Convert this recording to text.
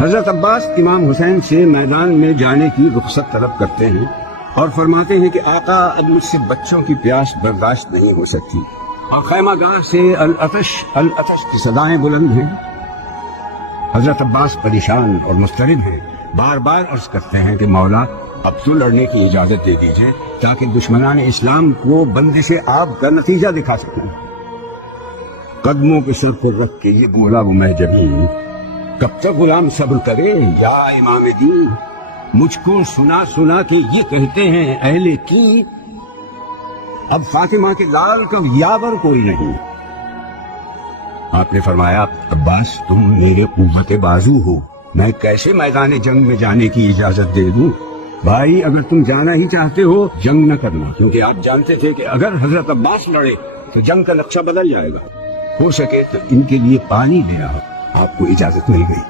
حضرت عباس امام حسین سے میدان میں جانے کی رخصت طلب کرتے ہیں اور فرماتے ہیں کہ آقا اب مجھ سے بچوں کی پیاس برداشت نہیں ہو سکتی، اور خیمہ گاہ سے العطش العطش کی صدائیں بلند ہیں۔ حضرت عباس پریشان اور مضطرب ہیں، بار بار عرض کرتے ہیں کہ مولا اب تو لڑنے کی اجازت دے دیجئے تاکہ دشمنان اسلام کو بندش آب کا نتیجہ دکھا سکوں۔ قدموں کے سر پر رکھ کے یہ بولا وہ میں جبین، کب تک غلام صبر کرے یا امام دین؟ مجھ کو سنا سنا کے یہ کہتے ہیں اہل کی، اب فاطمہ کے لال کا یاور کوئی نہیں۔ آپ نے فرمایا عباس تم میرے قوت بازو ہو، میں کیسے میدان جنگ میں جانے کی اجازت دے دوں؟ بھائی اگر تم جانا ہی چاہتے ہو جنگ نہ کرنا، کیونکہ آپ جانتے تھے کہ اگر حضرت عباس لڑے تو جنگ کا نقشہ بدل جائے گا، ہو سکے تو ان کے لیے پانی دینا۔ آپ کو اجازت مل گئی۔